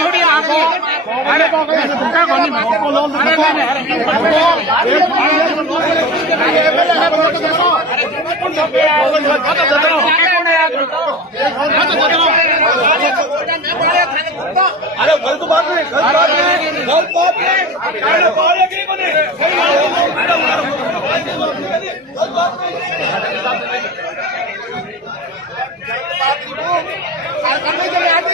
थोड़ी आपको अरे धोखा कौन अरे गलत बात नहीं, गलत बात नहीं, गलत बात नहीं।